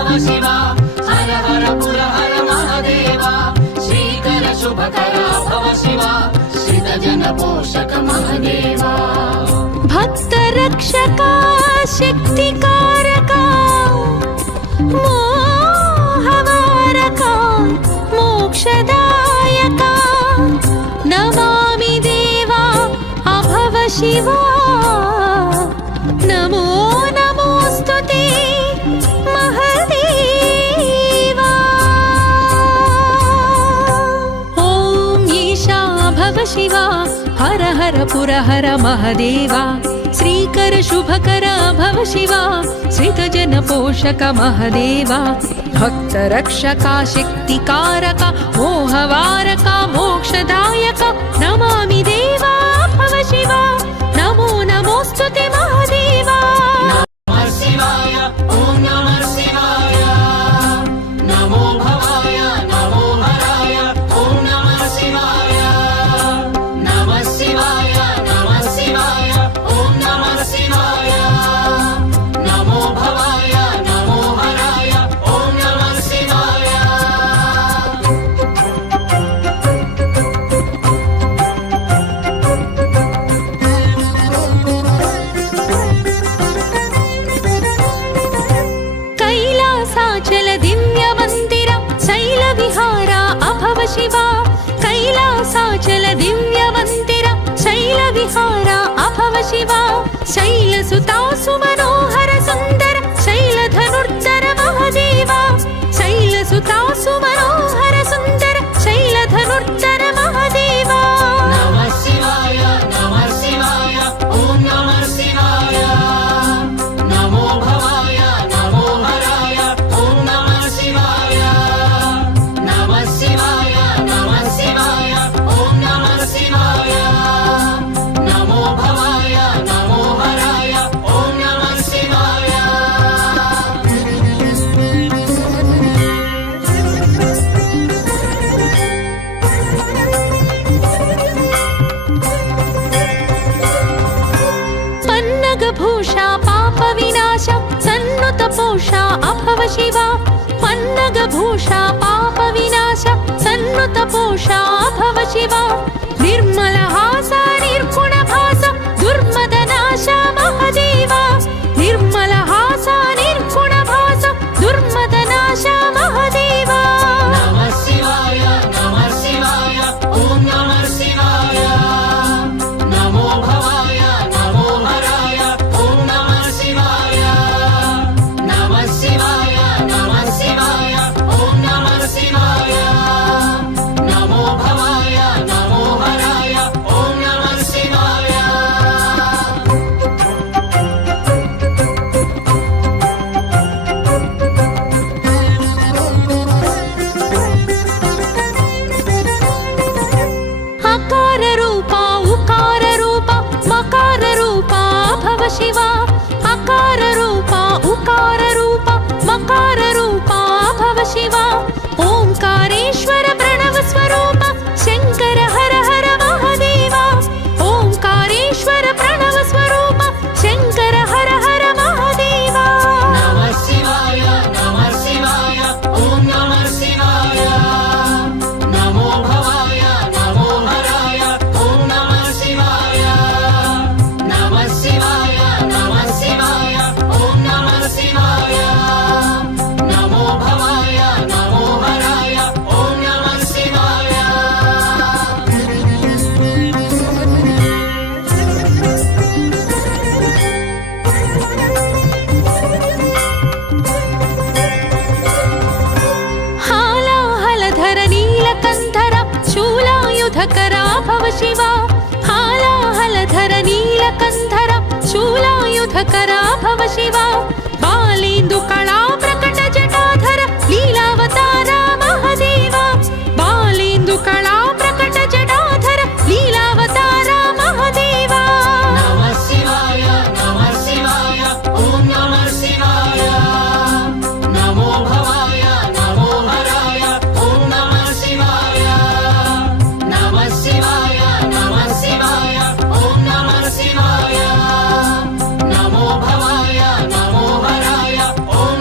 भव शिव हर हर पुर हर महादेव श्रीकर शुभकर भव शिव श्रितजन पोषक महादेवा भक्त रक्षका शक्तिकारका मोहवारका मोक्षदायका नमामि देवा अभव शिवा नमो नमोस्तुते महादेवा ॐ ईशा भव शिवा हर हर पुर हर महादेवा श्रीकर शुभकर भव शिवा श्रितजन पोषक महादेवा भक्त रक्षका शक्तिकारका मोहवारका मोक्षदायका नमामि देवा भव शिवा नमो नमोस्तुते महादेवा नमः शिवाय ओम नमः शिवाय नमो भवाय नमो हराय ओम नमः शिवाय नमः शिवाय नमः शिवाय ओम नमः शिवाय नमो भवाय नमो हराय ओम नमः शिवाय कैलासाचल दिव्य मंदिर शैल विहार अभव शिवा कैलासाचल दिव्य मंदिर शैल विहार अभव शिवा शैलसुता सुमनोहर सुंदर शैल धनुर्धर महादेवा शैलसुता सुमनोहर सुंदर शैल धनुर्धर महादेवा नमः शिवाय ओम नमः शिवाय नमो भवाय नमो हराय ओम नमः शिवाय नमः शिवाय ओम नमः शिवाय नमो भवाय नमो हराय ओम नमः शिवाय पन्नग भूषा पाप विनाश सन्नुत पोषा अभव शिवा पन्नग भूषा पाप विनाश सन्नुत पोषा अभव शिवा निर्मल हास निर्गुण भास दुर्मद नाश महादेवा निर्मल हास निर्गुण भास दुर्मद नाश महादेवा नमः शिवाय ओम नमः शिवाय नमो भवाय नमो हराय ओम नमः शिवाय नमः शिवाय ओम नमः शिवाय नमो भवाय नमो हराय ओम नमः शिवाय अकार रूपा उकार रूपा मकार रूपा भव शिवा अकार रूपा उकार रूपा मकार रूपा भव शिवा ओंकारेश्वर प्रणव स्वरूप शंकर हर हर महादेवा ओंकारेश्वर प्रणव स्वरूप शंकर हर हर महादेवा नमः शिवाय ओम नमः शिवाय नमो भवाय नमो हराय ओम नमः शिवाय नमः शिवाय ओम नमः शिवाय नमो भवाय नमो हराय ओम नमः शिवाय हालाहलधर नीलकंधर शूलायुधकर भव शिवा हालाहलधर नीलकंधर शूलायुधकर भव शिवा बालेन्दु कला प्रकट जटाधर लीलावतार महादेवा बालेन्दु कला प्रकट जटाधर लीलावतार महादेवा नमः शिवाय ओम नमः शिवाय नमो भवाय नमो हराय ओम नमः शिवाय नमः शिवाय ओम नमः शिवाय नमो भवाय नमो हराय ओम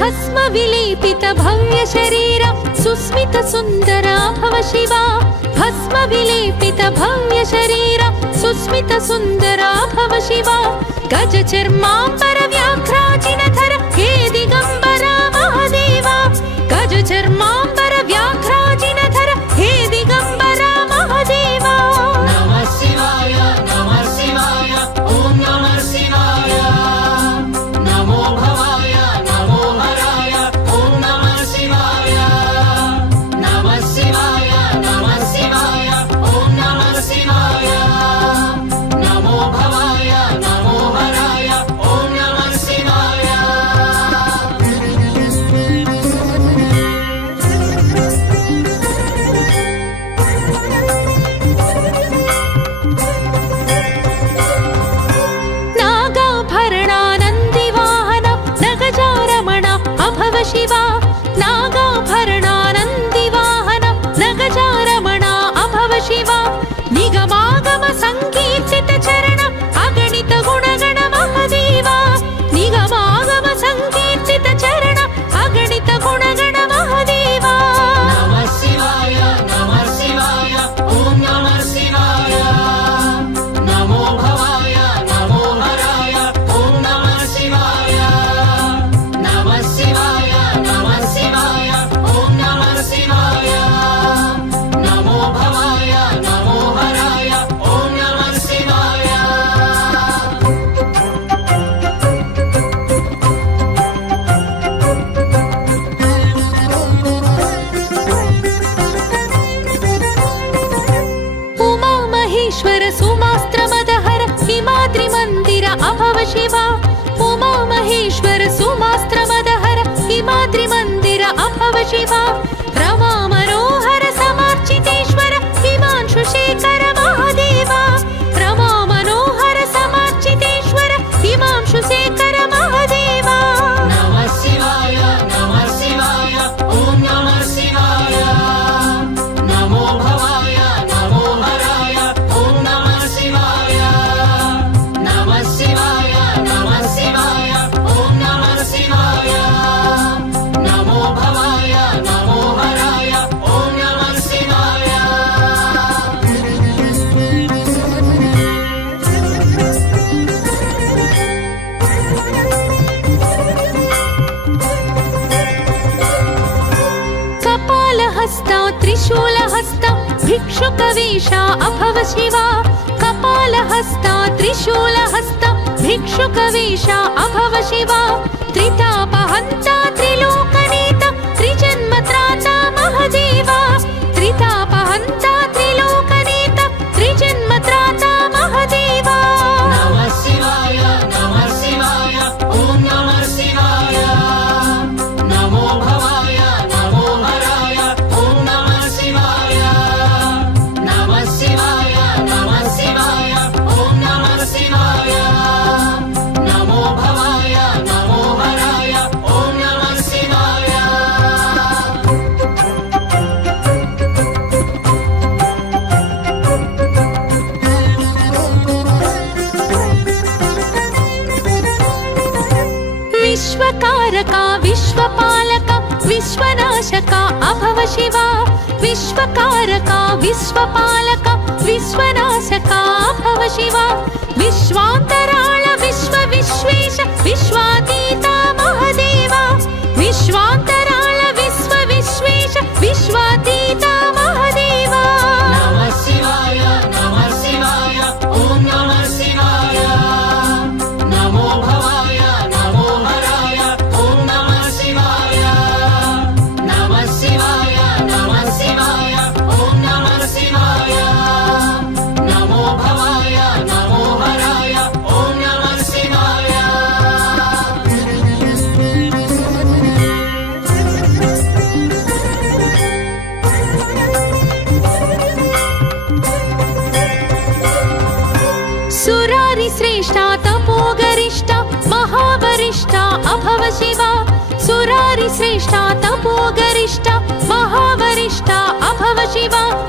भस्म विलेपित भव्य शरीर सुस्मित सुन्दरा भव शिवा भस्म विलेपित भव्य शरीर सुस्मित सुन्दरा भव शिवा गज चर्मांबर व्याघ्राजिनधर हे दिगंबरा महादेवा गज चर्मांबर व्याघ्राजिनधर हे दिगंबरा महादेवा नमः शिवाय ओम नमः शिवाय नमो भवाय नमो हराय ओम नमः शिवाय नमः शिवाय ओम नमः शिवाय नमो भवाय नमो हराय ओम नमः शिवाय नागाभरणानन्दिवाहन नगजारमण अभव शिवा नागाभरणानन्दिवाहन नगजारमण अभव शिवा निगमागम संकीर्तित चरण अगणित गुणगण महादेवा निगमागम संकीर्तित चरण अगणित गुणगण महादेवा नमः शिवाय ओम नमः शिवाय नमो भवाय नमो हराय ओम नमः शिवाय नमः शिवाय ओम नमः शिवाय नमो भवाय नमो हराय ओम नमः शिवाय उमा महेश्वर सुमास्त्रमदहर हिमाद्रि मंदिर अभव शिवा उमा महेश्वर सुमास्त्रमदहर हिमाद्रि मंदिर अभव शिवा रमा मनोहर समार्चितेश्वर हिमांशु शेखर महादेवा रमा मनोहर समार्चितेश्वर हिमांशु शेखर महादेवा नमः शिवाय ओम नमः शिवाय नमो भवाय नमो हराय ओम नमः शिवाय नमः शिवाय ओम नमः शिवाय नमो भवाय नमो हराय ओम नमः शिवाय कपालहस्ता त्रिशूलहस्ता भिक्षुकवेषा अभव शिवा कपालहस्ता त्रिशूलहस्ता भिक्षुकवेषा अभव शिवा त्रितापहन्ता त्रिलोकनेता त्रिजन्मत्राता महादेवा त्रितापहन्ता त्रिलोकनेता त्रिजन्मत्राता महादेवा नमः शिवाय ओम नमः शिवाय नमो भवाय नमो हराय ओम नमः शिवाय नमः शिवाय ओम नमः शिवाय नमो भवाय नमो हराय ओम नमः शिवाय विश्वकारका विश्वपालका विश्वनाशका अभव शिवा विश्वकारका विश्वपालका विश्वनाशका अभव शिवा विश्वान्तराळ विश्वेश विश्वातीता महादेवा विश्वान्तराळ विश्वेश विश्वातीता महादेवा नमः शिवाय ओम नमः शिवाय नमो भवाय नमो हराय ओम नमः शिवाय नमः शिवाय ओम नमः शिवाय नमो भवाय नमो हराय ओम नमः शिवाय सुरारि श्रेष्ठा तपोगरिष्ठा महावरिष्ठा अभव शिवा सुरारि श्रेष्ठा तपोगरिष्ठा